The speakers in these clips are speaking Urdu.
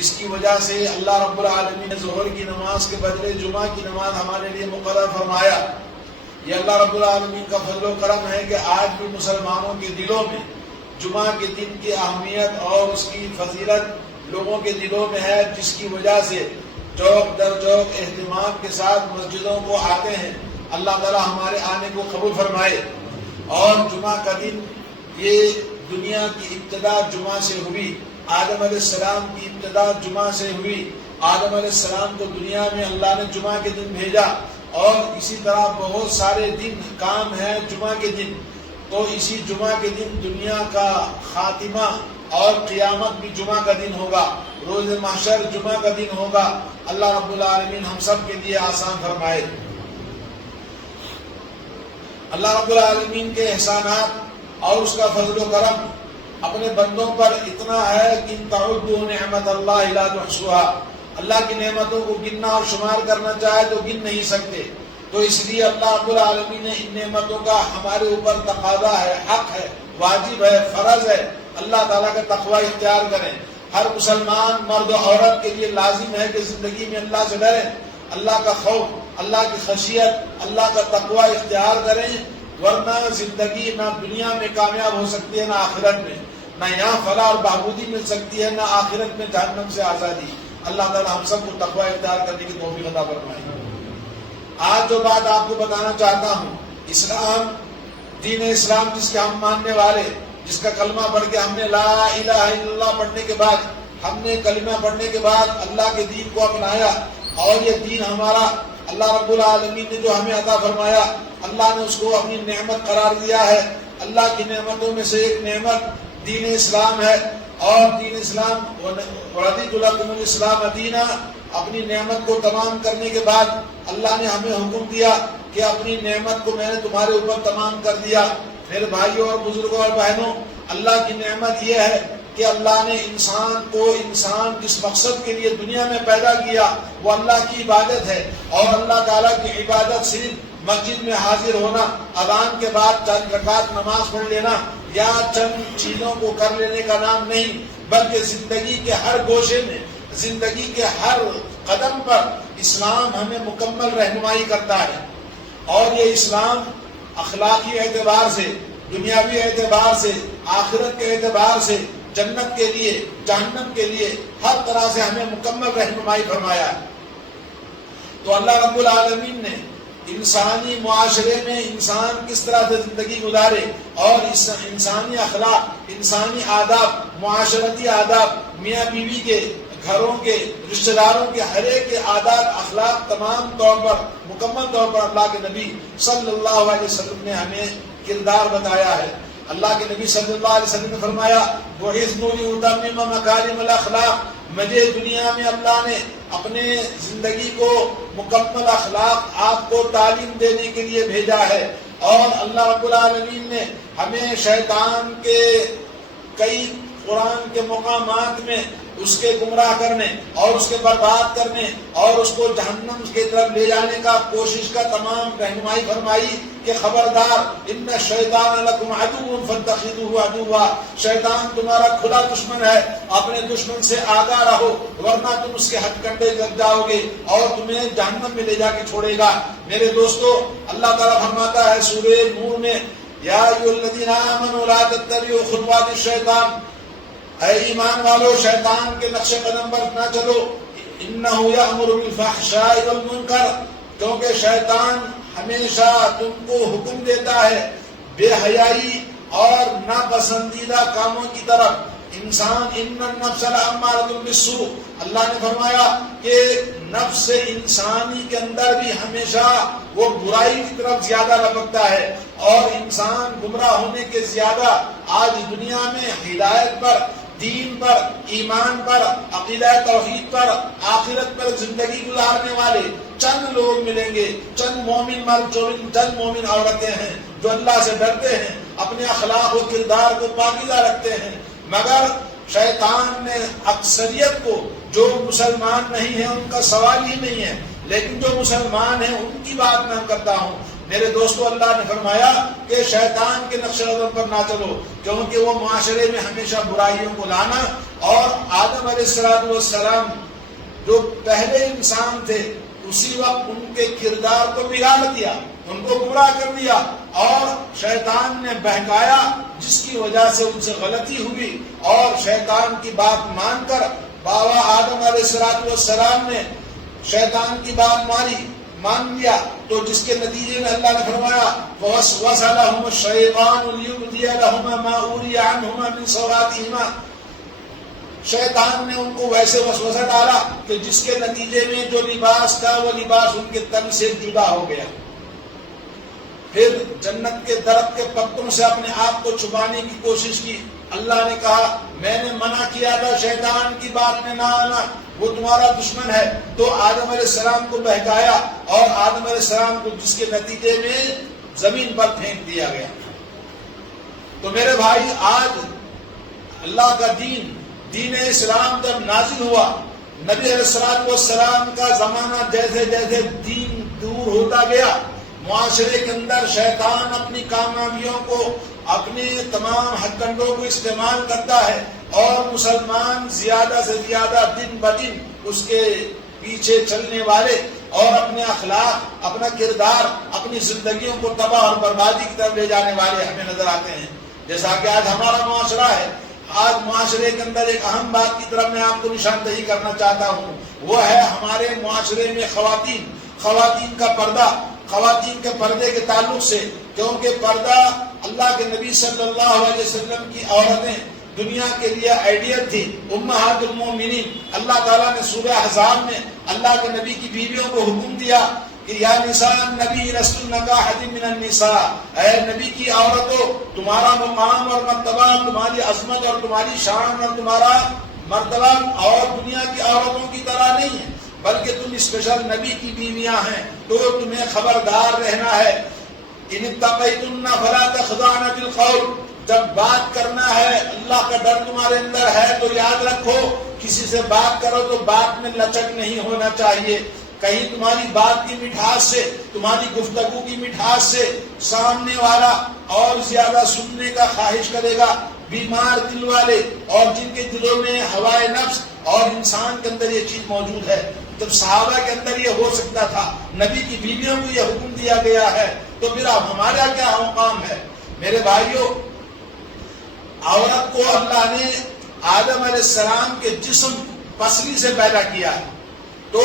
جس کی وجہ سے اللہ رب العالمین نے ظہر کی نماز کے بدلے جمعہ کی نماز ہمارے لیے مقرر فرمایا۔ یہ اللہ رب العالمین کا فضل و کرم ہے کہ آج بھی مسلمانوں کے دلوں میں جمعہ کے دن کی اہمیت اور اس کی فضیلت لوگوں کے دلوں میں ہے، جس کی وجہ سے چوک در چوک اہتمام کے ساتھ مسجدوں کو آتے ہیں۔ اللہ تعالی ہمارے آنے کو قبول فرمائے۔ اور جمعہ کا دن، یہ دنیا کی ابتدا جمعہ سے ہوئی، آدم علیہ السلام کی ابتدا جمعہ سے ہوئی۔ آدم علیہ السلام کو دنیا میں اللہ نے جمعہ کے دن بھیجا، اور اسی طرح بہت سارے دن کام ہیں جمعہ کے دن۔ تو اسی جمعہ کے دن دنیا کا خاتمہ اور قیامت بھی جمعہ کا دن ہوگا، روز محشر جمعہ کا دن ہوگا۔ اللہ رب العالمین ہم سب کے لیے آسان فرمائے۔ اللہ رب العالمین کے احسانات اور اس کا فضل و کرم اپنے بندوں پر اتنا ہے کہ ان تعدوا نعمت اللہ لا تحصوها، اللہ کی نعمتوں کو گننا اور شمار کرنا چاہے تو گن نہیں سکتے۔ تو اس لیے اللہ رب العالمین نے ان نعمتوں کا ہمارے اوپر تقاضا ہے، حق ہے، واجب ہے، فرض ہے، اللہ تعالیٰ کا تقوی اختیار کریں۔ ہر مسلمان مرد و عورت کے لیے لازم ہے کہ زندگی میں اللہ سے ڈریں، اللہ کا خوف، اللہ کی خشیت، اللہ کا تقوی اختیار کریں، ورنہ زندگی نہ دنیا میں کامیاب ہو سکتی ہے نہ آخرت میں، نہ یہاں فلاح اور بہبودی مل سکتی ہے نہ آخرت میں جہنم سے آزادی۔ اللہ تعالیٰ ہم سب کو تقوی اختیار کرنے کی توفیق عطا فرمائے۔ آج جو بات آپ کو بتانا چاہتا ہوں، اسلام، دین اسلام جس کے ہم ماننے والے، جس کا کلمہ پڑھ کے ہم نے لا الہ الا اللہ پڑھنے کے بعد، ہم نے کلمہ پڑھنے کے بعد اللہ کے دین کو اپنایا، اور یہ دین ہمارا اللہ رب العالمین نے جو ہمیں عطا فرمایا، اللہ نے اس کو اپنی نعمت قرار دیا ہے۔ اللہ کی نعمتوں میں سے ایک نعمت دین اسلام ہے، اور دین اسلام وَرَضِيتُ لَكُمُ الْإِسْلَامَ دِينًا، اپنی نعمت کو تمام کرنے کے بعد اللہ نے ہمیں حکم دیا کہ اپنی نعمت کو میں نے تمہارے اوپر تمام کر دیا۔ پھر بھائیوں اور بزرگوں اور بہنوں، اللہ کی نعمت یہ ہے کہ اللہ نے انسان جس مقصد کے لیے دنیا میں پیدا کیا وہ اللہ کی عبادت ہے، اور اللہ تعالیٰ کی عبادت صرف مسجد میں حاضر ہونا، اذان کے بعد چند رکعت نماز پڑھ لینا یا چند چیزوں کو کر لینے کا نام نہیں، بلکہ زندگی کے ہر گوشے میں، زندگی کے ہر قدم پر اسلام ہمیں مکمل رہنمائی کرتا ہے۔ اور یہ اسلام اخلاقی اعتبار سے، دنیاوی اعتبار سے، آخرت کے اعتبار سے، جنت کے لیے، جہنم کے لیے ہر طرح سے ہمیں مکمل رہنمائی فرمایا ہے۔ تو اللہ رب العالمین نے انسانی معاشرے میں انسان کس طرح سے زندگی گزارے، اور انسانی اخلاق، انسانی آداب، معاشرتی آداب، میاں بیوی کے، گھروں کے، رشتہ داروں کے، ہر ایک کے آداب اخلاق تمام طور پر، مکمل طور پر اللہ کے نبی صلی اللہ علیہ وسلم نے ہمیں کردار بتایا ہے۔ اللہ کے نبی صلی اللہ علیہ وسلم نے فرمایا وَإِذْنُ لِأُتَمِّمَ مَكَارِمَ الْأَخْلَاقِ، مجھے دنیا میں اللہ نے اپنے زندگی کو مکمل اخلاق آپ کو تعلیم دینے کے لیے بھیجا ہے۔ اور اللہ رب العالمین نے ہمیں شیطان کے کئی قرآن کے مقامات میں اس کے گمراہ کرنے اور اس کے برباد کرنے اور اس کو جہنم کی طرف لے جانے کا کوشش کا تمام رہنمائی فرمائی کہ خبردار ان الشیطان لکم عدو فاتخذوه عدوا، شیطان تمہارا کھلا دشمن ہے، اپنے دشمن سے آگاہ رہو ورنہ تم اس کے ہتھ کنڈے لگ جاؤ گے اور تمہیں جہنم میں لے جا کے چھوڑے گا۔ میرے دوستو، اللہ تعالیٰ فرماتا ہے سورہ نور میں یا ایھا الذین آمنوا لا تتبعوا خطوات الشیطان، اے ایمان والو شیطان کے نقش قدم پر نہ چلو، انہ یأمر بالفحشاء والمنکر، کیونکہ شیطان ہمیشہ تم کو حکم دیتا ہے بے حیائی اور ناپسندیدہ کاموں کی طرف۔ انسان ان النفس لامارۃ بالسوء، اللہ نے فرمایا کہ نفس انسانی کے اندر بھی ہمیشہ وہ برائی کی طرف زیادہ لپکتا ہے، اور انسان گمراہ ہونے کے زیادہ آج دنیا میں ہدایت پر، دین پر، ایمان پر، عقیدہ توحید پر، آخرت پر زندگی گزارنے والے چند لوگ ملیں گے، چند مومن مرد، چند مومن عورتیں ہیں جو اللہ سے ڈرتے ہیں، اپنے اخلاق و کردار کو پاکیزہ رکھتے ہیں۔ مگر شیطان نے اکثریت کو، جو مسلمان نہیں ہیں ان کا سوال ہی نہیں ہے، لیکن جو مسلمان ہیں ان کی بات میں کرتا ہوں۔ میرے دوستو، اللہ نے فرمایا کہ شیطان کے نقش قدم پر نہ چلو، کیونکہ وہ معاشرے میں ہمیشہ برائیوں کو لانا اور آدم علیہ السلام جو پہلے انسان تھے اسی وقت ان کے کردار کو بگاڑ دیا، ان کو گمراہ کر دیا، اور شیطان نے بہکایا جس کی وجہ سے ان سے غلطی ہوئی، اور شیطان کی بات مان کر بابا آدم علیہ السلام نے شیطان کی بات مان لیا، تو جس کے نتیجے میں اللہ نے فرمایا وَوَسْوَسَ لَهُمُ الشَّيْطَانُ لِيُبْدِيَ لَهُمَا مَا أُورِيَ عَنْهُمَا مِنْ سَوْآتِهِمَا، شیطان نے ان کو ویسے وسوسہ ڈالا کہ جس کے نتیجے میں جو لباس تھا وہ لباس ان کے تن سے جدا ہو گیا۔ پھر جنت کے درخت کے پتوں سے اپنے آپ کو چھپانے کی کوشش کی، اللہ نے کہا میں نے منع کیا تھا شیطان کی بات میں نہ آنا، وہ تمہارا دشمن ہے، تو آدم علیہ السلام کو بہکایا اور آدم علیہ السلام کو جس کے نتیجے میں زمین پر پھینک دیا گیا۔ تو میرے بھائی، آج اللہ کا دین اسلام جب نازل ہوا، نبی علیہ السلام کا زمانہ جیسے جیسے دین دور ہوتا گیا، معاشرے کے اندر شیطان اپنی کامیابیوں کو، اپنے تمام ہتھ کنڈوں کو استعمال کرتا ہے، اور مسلمان زیادہ سے زیادہ دن بدن اس کے پیچھے چلنے والے اور اپنے اخلاق، اپنا کردار، اپنی زندگیوں کو تباہ اور بربادی کی طرف لے جانے والے ہمیں نظر آتے ہیں۔ جیسا کہ آج ہمارا معاشرہ ہے، آج معاشرے کے اندر ایک اہم بات کی طرف میں آپ کو نشاندہی کرنا چاہتا ہوں، وہ ہے ہمارے معاشرے میں خواتین کا پردہ، خواتین کے پردے کے تعلق سے، کیونکہ پردہ اللہ کے نبی صلی اللہ علیہ وسلم کی عورتیں دنیا کے لیے آئیڈیل تھی، امہات المومنین۔ اللہ تعالیٰ نے سورہ احزاب میں اللہ کے نبی کی بیویوں کو حکم دیا کہ یا نساء النبی رسول نکاحد من النساء، اے نبی کی عورتوں، تمہارا مقام اور مرتبہ، تمہاری عظمت اور تمہاری شان اور تمہارا مرتبہ اور دنیا کی عورتوں کی طرح نہیں ہے، بلکہ تم اسپیشل نبی کی بیویاں ہیں، تو تمہیں خبردار رہنا ہے۔ ان اتقیتن فلا تخضعن بالقول، جب بات کرنا ہے اللہ کا ڈر تمہارے اندر ہے تو یاد رکھو کسی سے بات کرو تو بات میں لچک نہیں ہونا چاہیے، کہیں تمہاری بات کی مٹھاس سے، تمہاری گفتگو کی مٹھاس سے سامنے والا اور زیادہ سننے کا خواہش کرے گا۔ بیمار دل والے اور جن کے دلوں میں ہوائے نفس اور انسان کے اندر یہ چیز موجود ہے، جب صحابہ کے اندر یہ ہو سکتا تھا، نبی کی بیویوں کو یہ حکم دیا گیا ہے، تو پھر اب ہمارا کیا مقام ہے؟ میرے بھائیوں، عورت کو اللہ نے آدم علیہ السلام کے جسم پسلی سے پیدا کیا ہے، تو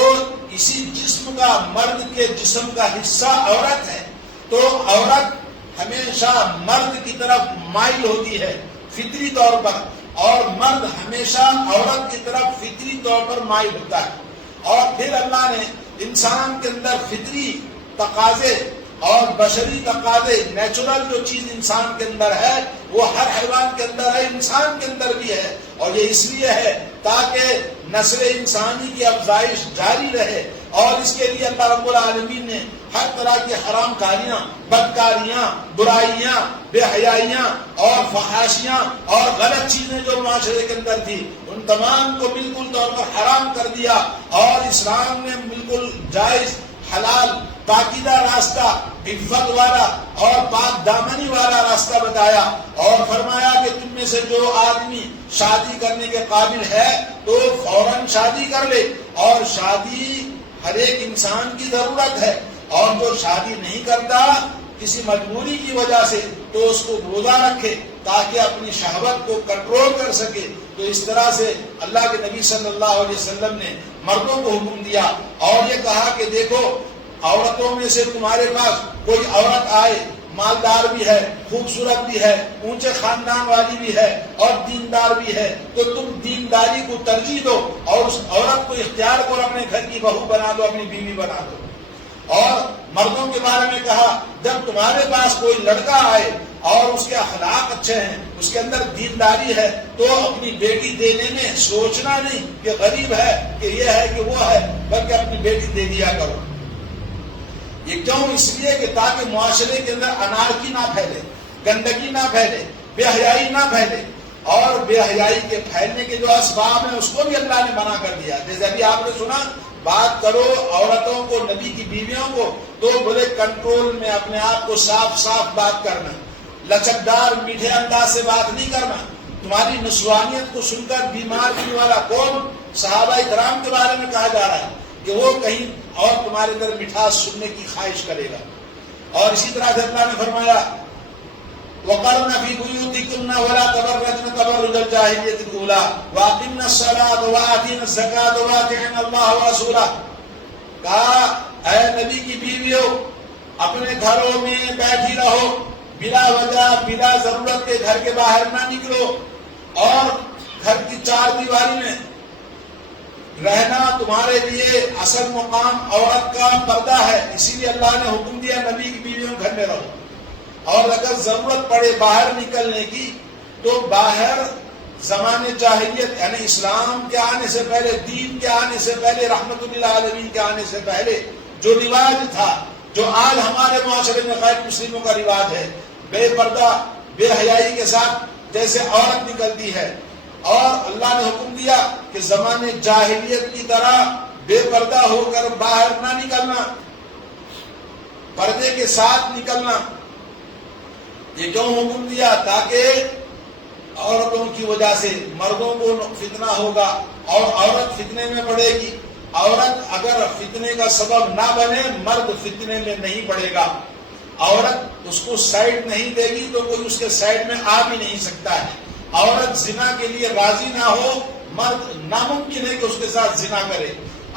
اسی جسم کا، مرد کے جسم کا حصہ عورت ہے، تو عورت ہمیشہ مرد کی طرف مائل ہوتی ہے فطری طور پر، اور مرد ہمیشہ عورت کی طرف فطری طور پر مائل ہوتا ہے۔ اور پھر اللہ نے انسان کے اندر فطری تقاضے اور بشری تقاضے، نیچرل جو چیز انسان کے اندر ہے وہ ہر حیوان کے اندر ہے، انسان کے اندر بھی ہے، اور یہ اس لیے ہے تاکہ نسل انسانی کی افزائش جاری رہے، اور اس کے لیے اللہ رب العالمین نے ہر طرح کی حرام کاریاں، بدکاریاں، برائیاں، بے حیائیاں اور فحاشیاں اور غلط چیزیں جو معاشرے کے اندر تھی ان تمام کو بالکل طور پر حرام کر دیا، اور اسلام نے بالکل جائز، حلال، پاکیزہ راستہ، عفت والا اور پاک دامنی والا راستہ بتایا، اور فرمایا کہ تم میں سے جو آدمی شادی کرنے کے قابل ہے تو فوراً شادی کر لے، اور شادی ہر ایک انسان کی ضرورت ہے، اور جو شادی نہیں کرتا کسی مجبوری کی وجہ سے تو اس کو روزہ رکھے تاکہ اپنی شہوت کو کنٹرول کر سکے۔ تو اس طرح سے اللہ کے نبی صلی اللہ علیہ وسلم نے مردوں کو حکم دیا، اور یہ کہا کہ دیکھو عورتوں میں سے تمہارے پاس کوئی عورت آئے، مالدار بھی ہے، خوبصورت بھی ہے، اونچے خاندان والی بھی ہے اور دیندار بھی ہے، تو تم دینداری کو ترجیح دو اور اس عورت کو اختیار کرو، اپنے گھر کی بہو بنا دو، اپنی بیوی بنا دو۔ اور مردوں کے بارے میں کہا جب تمہارے پاس کوئی لڑکا آئے اور اس کے اخلاق اچھے ہیں، اس کے اندر دینداری ہے، تو اپنی بیٹی دینے میں سوچنا نہیں کہ غریب ہے، کہ یہ ہے کہ وہ ہے، بلکہ اپنی بیٹی دے دیا کرو۔ یہ کیوں؟ اس لیے کہ تاکہ معاشرے کے اندر انارکی نہ پھیلے، گندگی نہ پھیلے، بے حیائی نہ پھیلے، اور بے حیائی کے پھیلنے کے جو اسباب ہیں اس کو بھی اللہ نے منع کر دیا۔ جیسے ابھی آپ نے سنا، بات کرو عورتوں کو، نبی کی بیویوں کو، تو بولے کنٹرول میں اپنے آپ کو صاف صاف بات کرنا، لچکدار میٹھے انداز سے بات نہیں کرنا، تمہاری نسوانیت کو سن کر بیمار ہونے والا کون؟ صحابہ کرام کے بارے میں کہا جا رہا ہے کہ وہ کہیں اور تمہارے اندر مٹھاس سننے کی خواہش کرے گا. اور اسی طرح سے اللہ نے فرمایا وَقَرْنَ فِي بُيُوتِكُنَّ وَلَا تَبَرَّجْنَ تَبَرُّجَ الْجَاهِلِيَّةِ الْأُولَىٰ وَأَقِمْنَ الصَّلَاةَ وَآتِينَ الزَّكَاةَ وَأَطِعْنَ اللَّهَ وَرَسُولَهُ. کہا اے نبی کی بیویوں اپنے گھروں میں بیٹھی رہو، بلا وجہ بلا ضرورت کے گھر کے باہر نہ نکلو، اور گھر کی چار دیواری میں رہنا تمہارے لیے اصل مقام عورت کا پردہ ہے. اسی لیے اللہ نے حکم دیا نبی کی بیویوں گھر میں رہو. اور اگر ضرورت پڑے باہر نکلنے کی تو باہر زمانے جاہلیت یعنی اسلام کے آنے سے پہلے، دین کے آنے سے پہلے، رحمت للعالمین کے آنے سے پہلے جو رواج تھا، جو آج ہمارے معاشرے میں غیر مسلموں کا رواج ہے، بے پردہ بے حیائی کے ساتھ جیسے عورت نکلتی ہے، اور اللہ نے حکم دیا کہ زمانے جاہلیت کی طرح بے پردہ ہو کر باہر نہ نکلنا، پردے کے ساتھ نکلنا. یہ کیوں حکم دیا؟ تاکہ عورتوں کی وجہ سے مردوں کو فتنہ ہوگا اور عورت فتنے میں پڑے گی. عورت اگر فتنے کا سبب نہ بنے، مرد فتنے میں نہیں پڑے گا. عورت اس کو سائڈ نہیں دے گی تو کوئی اس کے سائڈ میں آ بھی نہیں سکتا ہے. عورت زنا کے لیے راضی نہ ہو، مرد ناممکن ہے کہ اس کے ساتھ زنا کرے.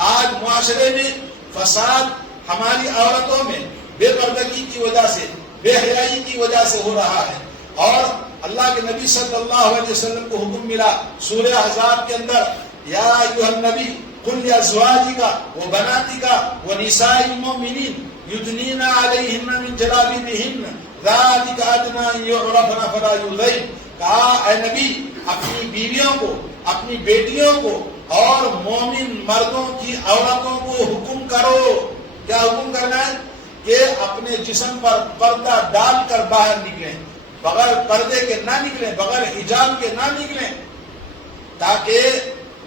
آج معاشرے میں فساد ہماری عورتوں میں بے پردگی کی وجہ سے، بے حیائی کی وجہ سے ہو رہا ہے. اور اللہ کے نبی صلی اللہ علیہ وسلم کو حکم ملا سورہ احزاب کے اندر، یا ایھا النبی قل لازواجک وبناتک ونساء المؤمنین یدنین علیہن من جلابیبہن ذلک ادنی ان یعرفن فلا یؤذین. کہا اے نبی اپنی بیویوں کو، اپنی بیٹیوں کو اور مومن مردوں کی عورتوں کو حکم کرو. کیا حکم کرنا ہے؟ کہ اپنے جسم پر پردہ ڈال کر باہر نکلیں، بغیر پردے کے نہ نکلیں، بغیر حجاب کے نہ نکلیں، تاکہ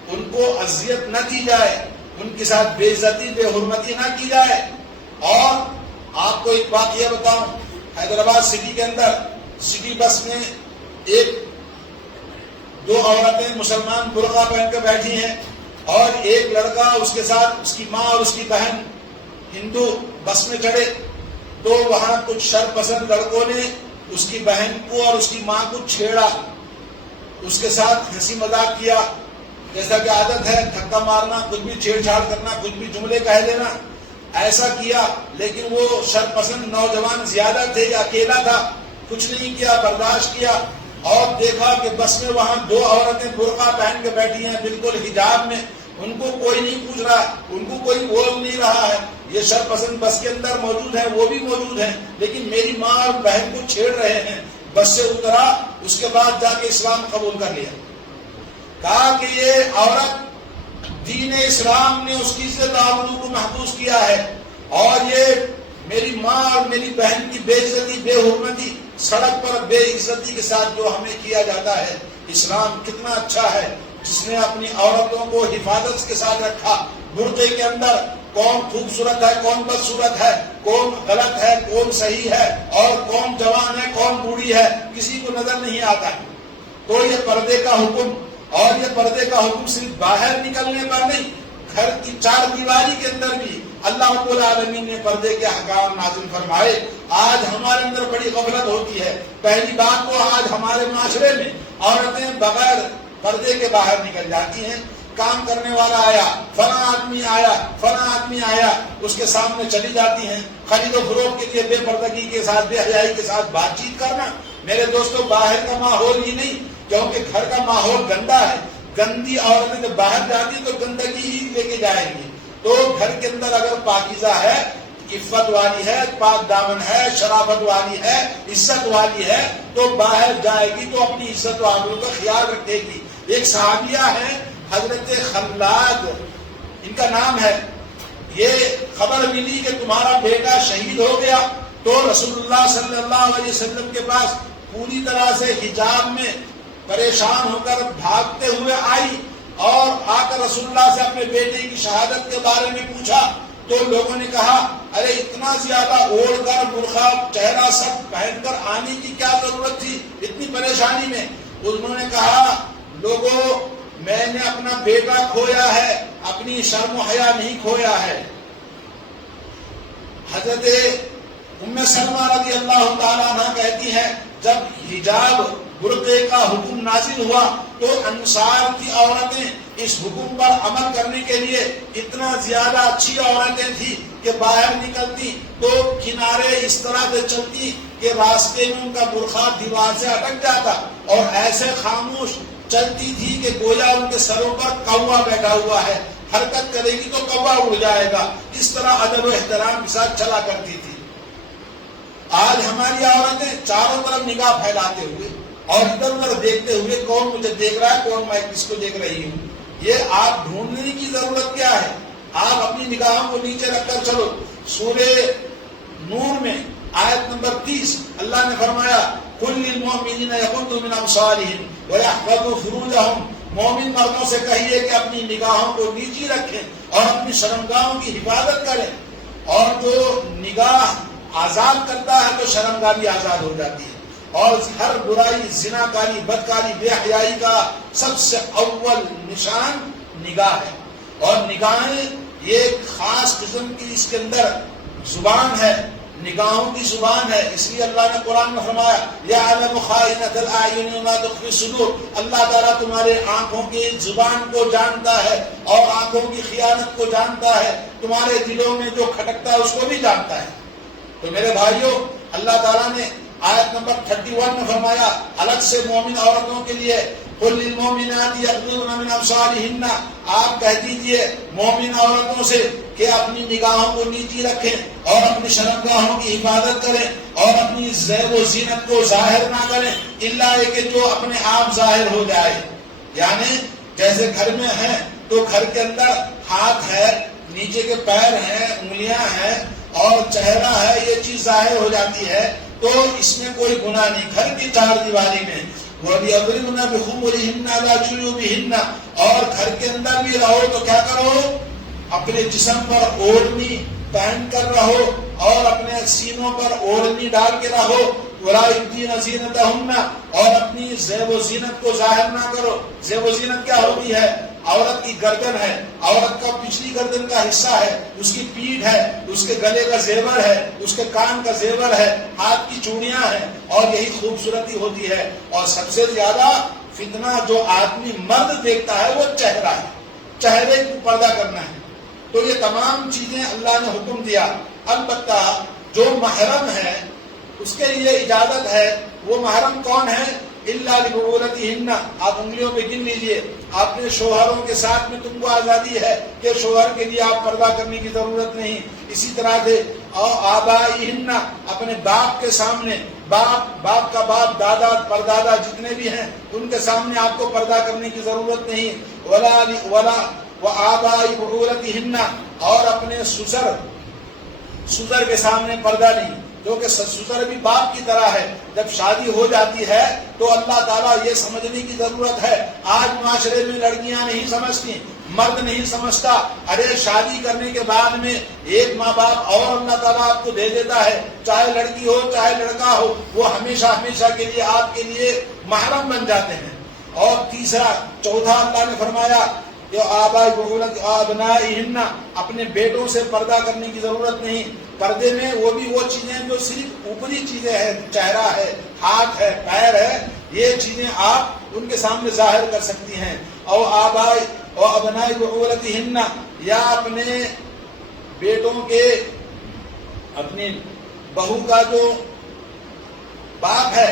ان کو اذیت نہ کی جائے، ان کے ساتھ بے عزتی بے حرمتی نہ کی جائے. اور آپ کو ایک واقعہ بتاؤں، حیدرآباد سٹی کے اندر سٹی بس میں دو عورتیں مسلمان برقع پہن کر بیٹھی ہیں، اور ایک لڑکا اس کے ساتھ، اس کی ماں اور اس کی بہن ہندو بس میں چڑھے. تو وہاں کچھ شر پسند لڑکوں نے اس کی بہن کو اور اس کی ماں کو چھیڑا، اس کے ساتھ ہنسی مذاق کیا، جیسا کہ عادت ہے دھکا مارنا، کچھ بھی چھیڑ چھاڑ کرنا، کچھ بھی جملے کہہ دینا، ایسا کیا. لیکن وہ شر پسند نوجوان زیادہ تھے یا اکیلا تھا، کچھ نہیں کیا، برداشت کیا. اور دیکھا کہ بس میں وہاں دو عورتیں برقع پہن کے بیٹھی ہیں بالکل حجاب میں، ان کو کوئی نہیں پوچھ رہا، ان کو کوئی بول نہیں رہا ہے. یہ شر پسند بس کے اندر موجود ہیں، وہ بھی موجود ہیں، لیکن میری ماں اور بہن کو چھیڑ رہے ہیں. بس سے اترا، اس کے بعد جا کے اسلام قبول کر لیا. کہا کہ یہ عورت دین اسلام نے اس کی عزت آبرو کو محفوظ کیا ہے، اور یہ میری ماں اور میری بہن کی بے عزتی بے حرمتی، سڑک پر بے عزتی کے ساتھ جو ہمیں کیا جاتا ہے. اسلام کتنا اچھا ہے جس نے اپنی عورتوں کو حفاظت کے ساتھ رکھا. برقعے کے اندر کون خوبصورت ہے، کون بدصورت ہے، کون غلط ہے، کون صحیح ہے، اور کون جوان ہے، کون بوڑھی ہے، کسی کو نظر نہیں آتا ہے. تو یہ پردے کا حکم، اور یہ پردے کا حکم صرف باہر نکلنے پر نہیں، گھر کی چار دیواری کے اندر بھی اللہ رب العالمین نے پردے کے احکام نازل فرمائے. آج ہمارے اندر بڑی غفلت ہوتی ہے. پہلی بات تو آج ہمارے معاشرے میں عورتیں بغیر پردے کے باہر نکل جاتی ہیں. کام کرنے والا آیا، فلاں آدمی آیا، فلاں آدمی آیا، اس کے سامنے چلی جاتی ہیں. خرید و فروخت کے لیے بے پردگی کے ساتھ، بے حیائی کے ساتھ بات چیت کرنا. میرے دوستوں، باہر کا ماحول ہی نہیں، کیونکہ گھر کا ماحول گندا ہے. گندی عورتیں جب باہر جاتی ہیں تو گندگی ہی لے کے جائیں گی. تو گھر کے اندر اگر پاکیزہ ہے، عفت والی ہے، پاک دامن ہے، شرافت والی ہے، عزت والی ہے، تو باہر جائے گی تو اپنی عزت و آبرو کا خیال رکھے گی. ایک صحابیہ ہے حضرت خلاد، ان کا نام ہے. یہ خبر ملی کہ تمہارا بیٹا شہید ہو گیا، تو رسول اللہ صلی اللہ علیہ وسلم کے پاس پوری طرح سے حجاب میں پریشان ہو کر بھاگتے ہوئے آئی، اور آ کر رسول اللہ سے اپنے بیٹے کی شہادت کے بارے میں پوچھا. تو لوگوں نے کہا ارے اتنا زیادہ اوڑھ کر برقع چہرہ سب پہن کر آنے کی کیا ضرورت تھی اتنی پریشانی میں. انہوں نے کہا لوگوں میں نے اپنا بیٹا کھویا ہے، اپنی شرم و حیا نہیں کھویا ہے۔ حضرت ام سلمہ رضی اللہ تعالیٰ عنہ کہتی ہیں جب حجاب برقعے کا حکم نازل ہوا تو انصار کی عورتیں اس حکم پر عمل کرنے کے لیے اتنا زیادہ اچھی عورتیں تھیں کہ باہر نکلتی تو کنارے اس طرح سے چلتی کہ راستے میں ان کا برقع دیوار سے اٹک جاتا، اور ایسے خاموش چلتی تھی کہ گویا ان کے سروں پر کوا بیٹھا ہوا ہے، حرکت کرے گی تو کوا اڑ جائے گا، اس طرح ادب و احترام کے ساتھ چلا کرتی تھی۔ آج ہماری عورتیں چاروں طرف نگاہ پھیلاتے ہوئے اور ادھر ادھر دیکھتے ہوئے کون مجھے دیکھ رہا ہے، کون میں کس کو دیکھ رہی ہوں، یہ آپ ڈھونڈنے کی ضرورت کیا ہے؟ آپ اپنی نگاہوں کو نیچے رکھ کر چلو۔ سورہ نور میں آیت نمبر 30 اللہ نے فرمایا قُلْ لِلْمُؤْمِنِينَ يَغُضُّوا مِنْ أَبْصَارِهِمْ وَيَحْفَظُوا فُرُوجَهُمْ، مومن مردوں سے کہیے کہ اپنی نگاہوں کو نیچی رکھیں اور اپنی شرمگاہوں کی حفاظت کریں، اور جو نگاہ آزاد کرتا ہے تو شرمگاہ بھی آزاد ہو جاتی ہے، اور ہر برائی، زناکاری، بدکاری، بے حیائی کا سب سے اول نشان نگاہ ہے، اور نگاہیں یہ ایک خاص قسم کی اس کے اندر زبان ہے، نگاہوں کی زبان ہے۔ اس لیے اللہ نے قرآن میں فرمایا یعلم خائنۃ الاعین وما تخفی الصدور، اللہ تعالیٰ تمہارے آنکھوں کی زبان کو جانتا ہے اور آنکھوں کی خیانت کو جانتا ہے، تمہارے دلوں میں جو کھٹکتا ہے اس کو بھی جانتا ہے۔ تو میرے بھائیوں، اللہ تعالیٰ نے آیت نمبر 31 میں فرمایا الگ سے مومن عورتوں کے لیے قُلْ لِلْمُؤْمِنَاتِ يَغْضُضْنَ مِنْ أَبْصَارِهِنَّ، آپ کہہ دیجئے مومن عورتوں سے کہ اپنی نگاہوں کو نیچی رکھیں اور اپنی شرمگاہوں کی حفاظت کریں اور اپنی زیب و زینت کو ظاہر نہ کریں الا یہ کہ جو اپنے آپ ظاہر ہو جائے، یعنی جیسے گھر میں ہیں تو گھر کے اندر ہاتھ ہے، نیچے کے پیر ہیں، انگلیاں ہیں اور چہرہ ہے، یہ چیز ظاہر ہو جاتی ہے تو اس میں کوئی گناہ نہیں۔ گھر کی چار دیواری میں وَلْيَضْرِبْنَ بِخُمُرِهِنَّ عَلَىٰ جُيُوبِهِنَّ، اور گھر کے اندر بھی رہو تو کیا کرو، اپنے جسم پر اوڑھنی پہن کر رہو اور اپنے سینوں پر اوڑھنی ڈال کے رہو، وَلَا يُبْدِينَ زِينَتَهُنَّ، اور اپنی زیب و زینت کو ظاہر نہ کرو۔ زیب و زینت کیا ہوتی ہے؟ عورت کی گردن ہے، عورت کا پچھلی گردن کا حصہ ہے، اس کی پیٹھ ہے، اس کے گلے کا زیور ہے، اس کے کان کا زیور ہے، ہاتھ کی چوڑیاں ہیں، اور یہی خوبصورتی ہوتی ہے۔ اور سب سے زیادہ فتنہ جو آدمی مرد دیکھتا ہے وہ چہرہ ہے، چہرے کو پردہ کرنا ہے۔ تو یہ تمام چیزیں اللہ نے حکم دیا۔ البتہ جو محرم ہے اس کے لیے اجازت ہے۔ وہ محرم کون ہے؟ الا لبعولتہن، آپ انگلیوں پہ گن لیجئے۔ اپنے شوہروں کے ساتھ میں تم کو آزادی ہے کہ شوہر کے لیے آپ پردہ کرنے کی ضرورت نہیں۔ اسی طرح سے آبائہن، اپنے باپ کے سامنے، باپ کا باپ، دادا پردادا جتنے بھی ہیں ان کے سامنے آپ کو پردہ کرنے کی ضرورت نہیں۔ ولا وآبائی بعولتہن، اور اپنے سسر کے سامنے پردہ نہیں، کیونکہ سسر بھی باپ کی طرح ہے۔ جب شادی ہو جاتی ہے تو اللہ تعالیٰ یہ سمجھنے کی ضرورت ہے، آج معاشرے میں لڑکیاں نہیں سمجھتی، مرد نہیں سمجھتا، ارے شادی کرنے کے بعد میں ایک ماں باپ اور اللہ تعالیٰ آپ کو دے دیتا ہے، چاہے لڑکی ہو چاہے لڑکا ہو، وہ ہمیشہ ہمیشہ کے لیے آپ کے لیے محرم بن جاتے ہیں۔ اور چوتھا اللہ نے فرمایا کہ آبائی بعولت آبنائہن، اپنے بیٹوں سے پردہ کرنے کی ضرورت نہیں۔ پردے میں وہ بھی وہ چیزیں جو صرف اوپری چیزیں ہیں، چہرہ ہے، ہاتھ ہے، پیر ہے، یہ چیزیں آپ ان کے سامنے ظاہر کر سکتی ہیں۔ اور آبائی اور ابنائی بعولتہن، یا اپنے بیٹوں کے، اپنی بہو کا جو باپ ہے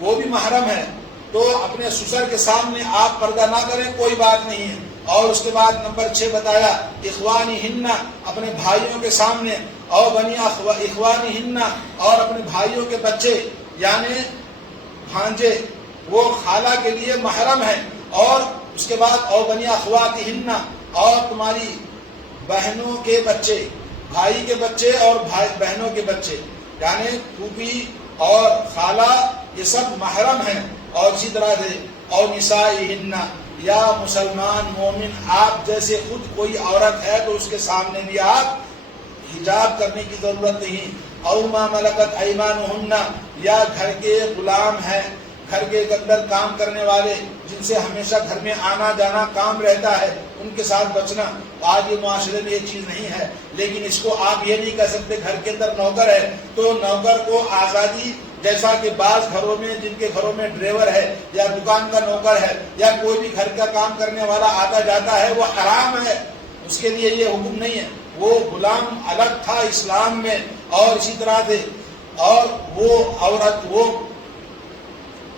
وہ بھی محرم ہے، تو اپنے سسر کے سامنے آپ پردہ نہ کریں، کوئی بات نہیں ہے۔ اور اس کے بعد نمبر 6 بتایا اخوانہن، اپنے بھائیوں کے سامنے، اور بنی اخوانہن، اور اپنے بھائیوں کے بچے یعنی بھانجے، وہ خالہ کے لیے محرم ہے۔ اور اس کے بعد اور بنی اخواتہن، اور تمہاری بہنوں کے بچے، بھائی کے بچے اور بہنوں کے بچے یعنی پھوپھی اور خالہ، یہ سب محرم ہیں۔ اور اسی طرح سے اور نسائہن، یا مسلمان مومن آپ جیسے خود کوئی عورت ہے تو اس کے سامنے بھی آپ حجاب کرنے کی ضرورت نہیں۔ اور ما ملکت ایمانہن، یا گھر کے غلام ہیں گھر کے اندر کام کرنے والے جن سے ہمیشہ گھر میں آنا جانا کام رہتا ہے ان کے ساتھ بچنا. آج یہ معاشرے میں یہ چیز نہیں ہے، لیکن اس کو آپ یہ نہیں کہہ سکتے گھر کے اندر نوکر ہے تو نوکر کو آزادی، جیسا کہ بعض گھروں میں جن کے گھروں میں ڈرائیور ہے یا دکان کا نوکر ہے یا کوئی بھی گھر کا کام کرنے والا آتا جاتا ہے وہ حرام ہے، اس کے لیے یہ حکم نہیں ہے. وہ غلام الگ تھا اسلام میں. اور اسی طرح سے اور وہ عورت وہ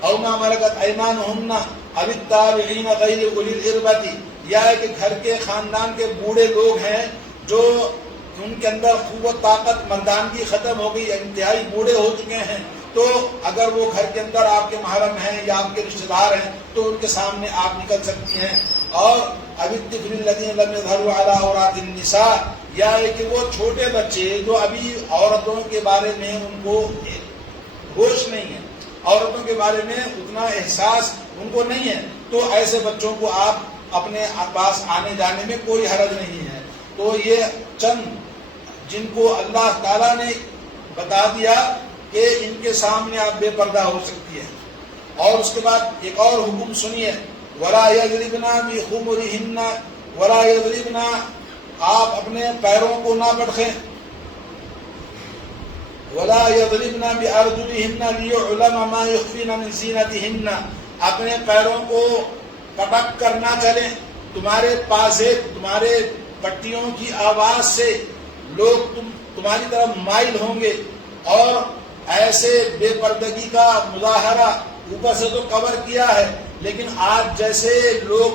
او ما ملکت ایمانہن او التابعین غیر اولی الاربۃ، یا کہ گھر کے خاندان کے بوڑھے لوگ ہیں جو ان کے اندر قوت طاقت مردانگی ختم ہو گئی، انتہائی بوڑھے ہو چکے ہیں، تو اگر وہ گھر کے اندر آپ کے محرم ہیں یا آپ کے رشتہ دار ہیں تو ان کے سامنے آپ نکل سکتی ہیں. اور اب الطفل الذین لم یظہروا علی عورات النساء، یا کہ وہ چھوٹے بچے جو ابھی عورتوں کے بارے میں ان کو ہوش نہیں ہے، عورتوں کے بارے میں اتنا احساس ان کو نہیں ہے، تو ایسے بچوں کو آپ اپنے پاس آنے جانے میں کوئی حرج نہیں ہے. تو یہ چند جن کو اللہ تعالیٰ نے بتا دیا کہ ان کے سامنے آپ بے پردہ ہو سکتی ہے. اور اس کے بعد ایک اور حکم سنیے، وَلَا يَضْرِبْنَا بِخُمُرِهِنَّ وَلَا يَضْرِبْنَا، آپ اپنے پیروں کو نہ پٹخیں. وَلَا يَضْرِبْنَا بِأَرْجُلِهِنَّ لِيُعْلَمَ مَا يُخْفِينَ مِنْ زِينَتِهِنَّ، اپنے پیروں کو پٹک کر نہ چلیں. تمہارے پاسے تمہارے پٹیوں کی آواز سے لوگ تمہاری طرف مائل ہوں گے. اور ایسے بے پردگی کا مظاہرہ اوپر سے تو کور کیا ہے، لیکن آج جیسے لوگ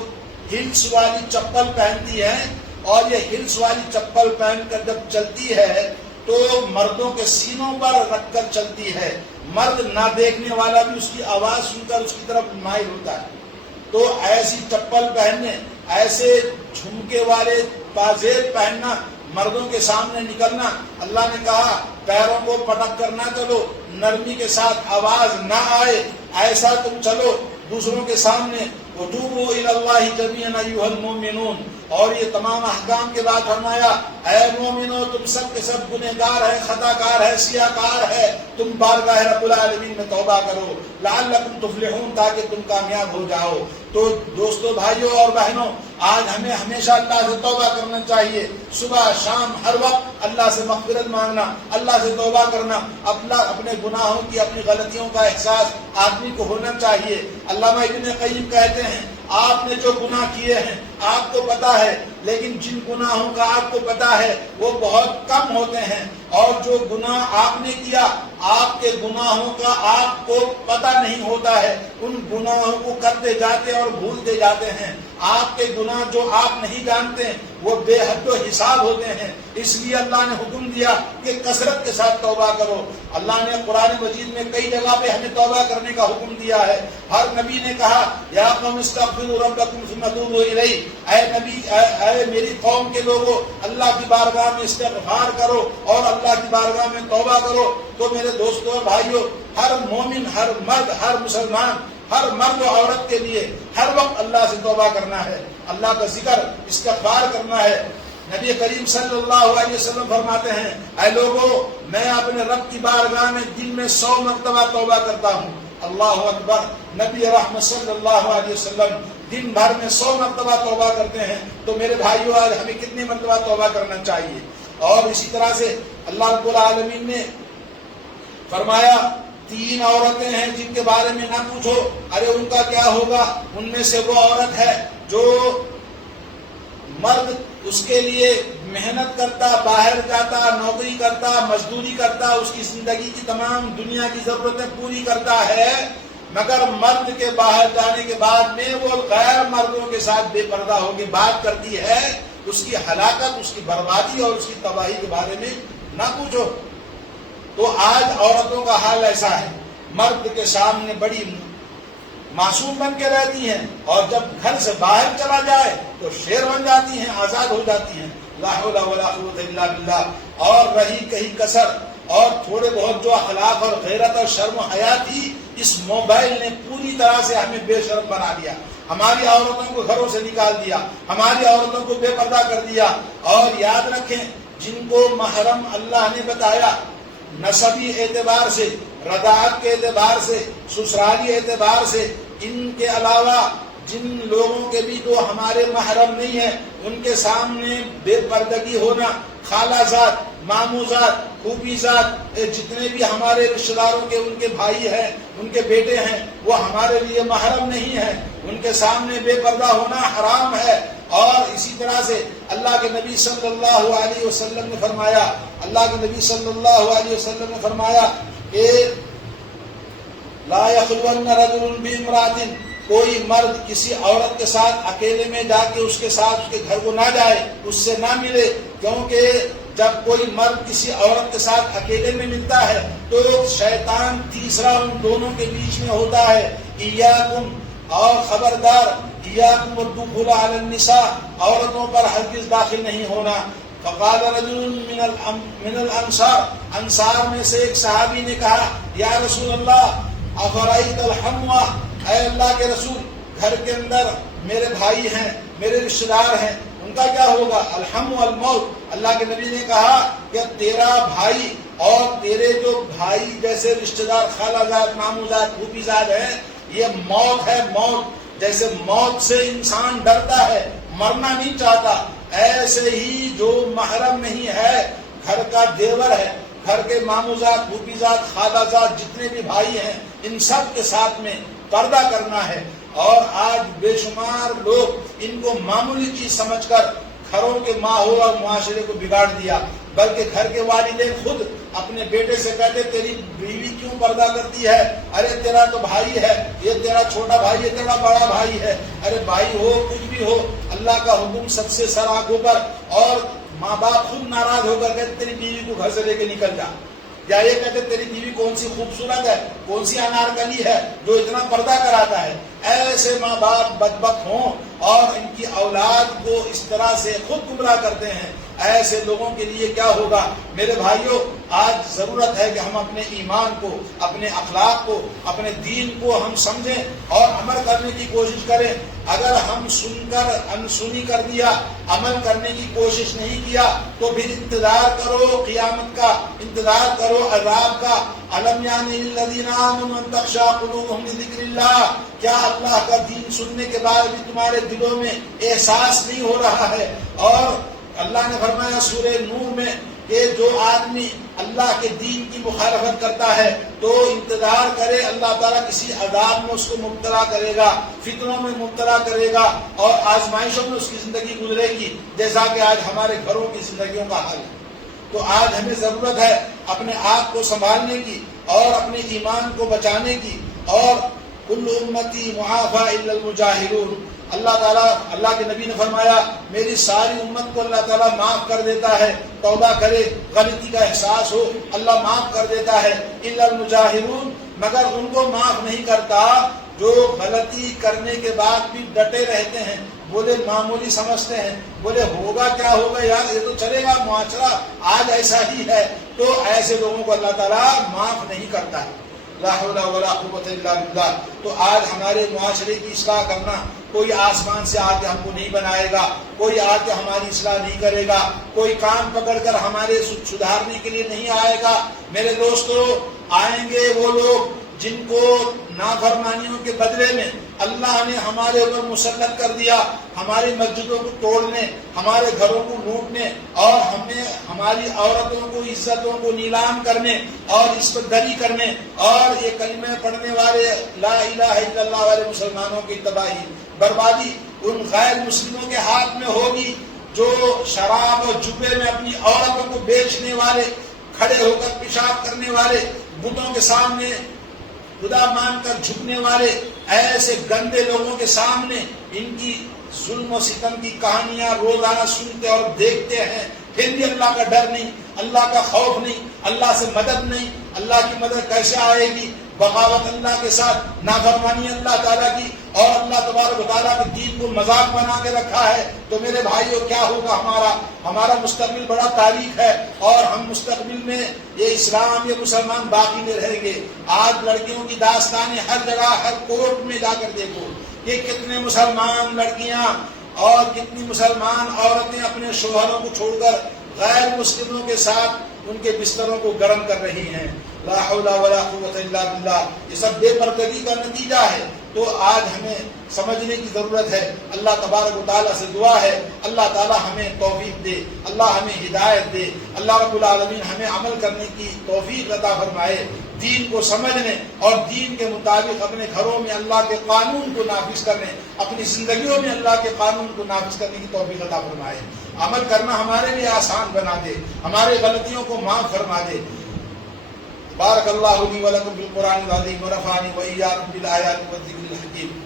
ہلس والی چپل پہنتی ہیں اور یہ ہلس والی چپل پہن کر جب چلتی ہے تو مردوں کے سینوں پر رکھ کر چلتی ہے، مرد نہ دیکھنے والا بھی اس کی آواز سن کر اس کی طرف مائل ہوتا ہے. تو ایسی چپل پہننے، ایسے جھمکے والے پازیب پہننا، مردوں کے سامنے نکلنا، اللہ نے کہا پیروں کو پٹک کر نہ چلو، نرمی کے ساتھ آواز نہ آئے ایسا تم چلو دوسروں کے سامنے. وَتُوبُوا إِلَى اللَّهِ جَمِيعًا أَيُّهَا الْمُؤْمِنُونَ، اور یہ تمام احکام کے بعد فرمایا اے مومنو تم سب کے سب گنہگار ہے، خطا کار ہے، سیاہ کار ہے، تم بارگاہ رب العالمین میں توبہ کرو لعلکم تفلحون، تاکہ تم کامیاب ہو جاؤ. تو دوستو، بھائیوں اور بہنوں، آج ہمیں ہمیشہ اللہ سے توبہ کرنا چاہیے. صبح شام ہر وقت اللہ سے مغفرت مانگنا، اللہ سے توبہ کرنا، اپنے گناہوں کی اپنی غلطیوں کا احساس آدمی کو ہونا چاہیے. علامہ ابن قیم کہتے ہیں آپ نے جو گناہ کیے ہیں آپ کو پتا ہے، لیکن جن گناہوں کا آپ کو پتا ہے وہ بہت کم ہوتے ہیں، اور جو گناہ آپ نے کیا آپ کے گناہوں کا آپ کو پتہ نہیں ہوتا ہے، ان گناہوں کو کرتے جاتے اور بھولتے جاتے ہیں. آپ کے گناہ جو آپ نہیں جانتے وہ بے حد و حساب ہوتے ہیں. اس لیے اللہ نے حکم دیا کہ کثرت کے ساتھ توبہ کرو. اللہ نے قرآن مجید میں کئی جگہ پہ ہمیں توبہ کرنے کا حکم دیا ہے. ہر نبی نے کہا یا قوم استغفروا ربکم ثم توبوا الیہ، اے نبی، اے میری قوم کے لوگوں، اللہ کی بارگاہ میں استغفار کرو اور اللہ کی بارگاہ میں توبہ کرو. تو میرے دوستوں اور بھائیوں، ہر مومن، ہر مرد، ہر مسلمان، ہر مرد و عورت کے لیے ہر وقت اللہ سے توبہ کرنا ہے، اللہ کا ذکر استغفار کرنا ہے. نبی کریم صلی اللہ علیہ وسلم فرماتے ہیں اے لوگوں، میں اپنے رب کی بارگاہ میں دن میں 100 مرتبہ توبہ کرتا ہوں. اللہ اکبر. نبی رحمت صلی اللہ علیہ وسلم دن بھر میں 100 مرتبہ توبہ کرتے ہیں. تو میرے بھائیوں، آج ہمیں کتنی مرتبہ توبہ کرنا چاہیے؟ اور اسی طرح سے اللہ رب العالمین نے فرمایا 3 عورتیں ہیں جن کے بارے میں نہ پوچھو، ارے ان کا کیا ہوگا؟ ان میں سے وہ عورت ہے جو مرد اس کے لیے محنت کرتا، باہر جاتا، نوکری کرتا، مزدوری کرتا، اس کی زندگی کی تمام دنیا کی ضرورتیں پوری کرتا ہے، مگر مرد کے باہر جانے کے بعد میں وہ غیر مردوں کے ساتھ بے پردہ ہو کے بات کرتی ہے. اس کی ہلاکت، اس کی بربادی اور اس کی تباہی کے بارے میں نہ پوچھو. تو آج عورتوں کا حال ایسا ہے، مرد کے سامنے بڑی معصوم بن کے رہتی ہیں، اور جب گھر سے باہر چلا جائے تو شیر بن جاتی ہیں، آزاد ہو جاتی ہیں. لا حول ولا قوت الا باللہ. اور رہی کہیں کسر اور تھوڑے بہت جو اخلاق اور غیرت اور شرم و حیا تھی، اس موبائل نے پوری طرح سے ہمیں بے شرم بنا دیا. ہماری عورتوں کو گھروں سے نکال دیا، ہماری عورتوں کو بے پردہ کر دیا. اور یاد رکھیں، جن کو محرم اللہ نے بتایا نسبی اعتبار سے، رضاعت کے اعتبار سے، سسرالی اعتبار سے، ان کے علاوہ جن لوگوں کے بھی جو ہمارے محرم نہیں ہیں ان کے سامنے بے پردگی ہونا، خالہ زاد، ماموں زاد، پھوپھی زاد، جتنے بھی ہمارے رشتہ داروں کے ان کے بھائی ہیں، ان کے بیٹے ہیں، وہ ہمارے لیے محرم نہیں ہیں، ان کے سامنے بے پردہ ہونا حرام ہے۔ اور اسی طرح سے اللہ کے نبی صلی اللہ علیہ وسلم نے فرمایا، اللہ کے نبی صلی اللہ علیہ وسلم نے فرمایا کہ لا یخلون رجل بامرأۃ، کوئی مرد کسی عورت کے ساتھ اکیلے میں جا کے اس کے ساتھ اس کے گھر کو نہ جائے، اس سے نہ ملے، کیونکہ جب کوئی مرد کسی عورت کے ساتھ اکیلے میں ملتا ہے تو شیطان تیسرا ان دونوں کے بیچ میں ہوتا ہے۔ ایاکم، اور خبردار، ایاکم والدخول علی النساء، عورتوں پر ہرگز داخل نہیں ہونا۔ فقال رجل من الانصار، انصار میں سے ایک صحابی نے کہا یا رسول اللہ افرأیت الحموا، اے اللہ کے رسول، گھر کے اندر میرے بھائی ہیں، میرے رشتہ دار ہیں، ان کا کیا ہوگا؟ الحم والموت۔ اللہ کے نبی نے کہا کہ تیرا بھائی اور تیرے جو بھائی جیسے رشتہ دار، خالہ زاد، ماموں زاد، پھوپھی زاد ہیں، یہ موت ہے، موت۔ جیسے موت سے انسان ڈرتا ہے، مرنا نہیں چاہتا، ایسے ہی جو محرم نہیں ہے، گھر کا دیور ہے، گھر کے ماموں زاد، پھوپھی زاد، خالہ زاد، جتنے بھی بھائی ہیں، ان سب کے ساتھ میں پردہ کرنا ہے۔ اور آج بے شمار لوگ ان کو معمولی چیز سمجھ کر گھروں کے ماحول اور معاشرے کو بگاڑ دیا، بلکہ گھر کے والدین خود اپنے بیٹے سے کہتے تیری بیوی کیوں پردہ کرتی ہے؟ ارے تیرا تو بھائی ہے، یہ تیرا چھوٹا بھائی ہے، تیرا بڑا بھائی ہے، ارے بھائی ہو کچھ بھی ہو، اللہ کا حکم سب سے سر آنکھوں پر۔ اور ماں باپ خود ناراض ہو کر کہتے تیری بیوی کو گھر سے لے کے نکل جا، یا یہ کہتے تیری بیوی کون سی خوبصورت ہے، کون سی انارکلی ہے جو اتنا پردہ کراتا ہے۔ ایسے ماں باپ بدبخت ہوں اور ان کی اولاد کو اس طرح سے خود گمراہ کرتے ہیں، ایسے لوگوں کے لیے کیا ہوگا؟ میرے بھائیوں، آج ضرورت ہے کہ ہم اپنے ایمان کو، اپنے اخلاق کو، اپنے دین کو ہم سمجھیں اور عمل کرنے کی کوشش کریں۔ اگر ہم سن کر انسنی کر دیا، عمل کرنے کی کوشش نہیں کیا، تو پھر انتظار کرو قیامت کا، انتظار کرو عذاب کا۔ الم یعنی للذین آمنوا ان تخشع قلوبهم لذکر اللہ، کیا اللہ کا دین سننے کے بعد بھی تمہارے دلوں میں احساس نہیں ہو رہا ہے؟ اور اللہ نے فرمایا سورہ نور میں کہ جو آدمی اللہ کے دین کی مخالفت کرتا ہے تو انتظار کرے، اللہ تعالیٰ کسی عذاب میں اس کو مبتلا کرے گا، فتنوں میں مبتلا کرے گا اور آزمائشوں میں اس کی زندگی گزرے گی، جیسا کہ آج ہمارے گھروں کی زندگیوں کا حال ہے۔ تو آج ہمیں ضرورت ہے اپنے آپ کو سنبھالنے کی اور اپنے ایمان کو بچانے کی۔ اور کل امتی معافی الا المجاہرون، اللہ تعالیٰ، اللہ کے نبی نے فرمایا میری ساری امت کو اللہ تعالیٰ معاف کر دیتا ہے، توبہ کرے، غلطی کا احساس ہو، اللہ معاف کر دیتا ہے۔ الا المجاہرون، مگر ان کو معاف نہیں کرتا جو غلطی کرنے کے بعد بھی ڈٹے رہتے ہیں، بولے معمولی سمجھتے ہیں، بولے ہوگا کیا ہوگا یار، یہ تو چلے گا، معاشرہ آج ایسا ہی ہے، تو ایسے لوگوں کو اللہ تعالیٰ معاف نہیں کرتا ہے۔ لا حول ولا قوت الا باللہ۔ تو آج ہمارے معاشرے کی اصلاح کرنا، کوئی آسمان سے آ کے ہم کو نہیں بنائے گا، کوئی آ کے ہماری اصلاح نہیں کرے گا، کوئی کان پکڑ کر ہمارے سدھارنے کے لیے نہیں آئے گا۔ میرے دوستو، آئیں گے وہ لوگ جن کو نافرمانیوں کے بدلے میں اللہ نے ہمارے اوپر مسلط کر دیا، ہماری مسجدوں کو توڑنے، ہمارے گھروں کو لوٹنے اور ہمیں ہماری عورتوں کو، عزتوں کو نیلام کرنے اور اس پر دری کرنے، اور یہ کلمہ پڑھنے والے، لا الہ الا اللہ والے مسلمانوں کی تباہی، بربادی ان غیر مسلموں کے ہاتھ میں ہوگی جو شراب اور جبے میں اپنی عورتوں کو بیچنے والے، کھڑے ہو کر پیشاب کرنے والے، بتوں کے سامنے خدا مان کر جھکنے والے، ایسے گندے لوگوں کے سامنے ان کی ظلم و ستم کی کہانیاں روزانہ سنتے اور دیکھتے ہیں، پھر بھی اللہ کا ڈر نہیں، اللہ کا خوف نہیں، اللہ سے مدد نہیں۔ اللہ کی مدد کیسے آئے گی؟ بغاوت اللہ کے ساتھ، نافرمانی اللہ تعالیٰ کی، اور اللہ تبارک و تعالیٰ کے دین کو مذاق بنا کے رکھا ہے۔ تو میرے بھائیو، کیا ہوگا؟ ہمارا مستقبل بڑا تاریک ہے، اور ہم مستقبل میں یہ اسلام، یہ مسلمان باقی میں رہیں گے۔ آج لڑکیوں کی داستانیں ہر جگہ، ہر کورٹ میں جا کر دیکھو کہ کتنے مسلمان لڑکیاں اور کتنی مسلمان عورتیں اپنے شوہروں کو چھوڑ کر غیر مسلموں کے ساتھ ان کے بستروں کو گرم کر رہی ہیں۔ لا حول ولا قوت الا باللہ، یہ سب بے پردگی کا نتیجہ ہے۔ تو آج ہمیں سمجھنے کی ضرورت ہے۔ اللہ تبارک و تعالیٰ سے دعا ہے اللہ تعالیٰ ہمیں توفیق دے، اللہ ہمیں ہدایت دے، اللہ رب العالمین ہمیں عمل کرنے کی توفیق عطا فرمائے، دین کو سمجھنے اور دین کے مطابق اپنے گھروں میں اللہ کے قانون کو نافذ کرنے، اپنی زندگیوں میں اللہ کے قانون کو نافذ کرنے کی توفیق عطا فرمائے، عمل کرنا ہمارے لیے آسان بنا دے، ہماری غلطیوں کو معاف فرما دے۔ بارک اللہ لی و لکم فی القرآن العظیم ونفعنی و ایاکم بالآیات والذکر الحکیم۔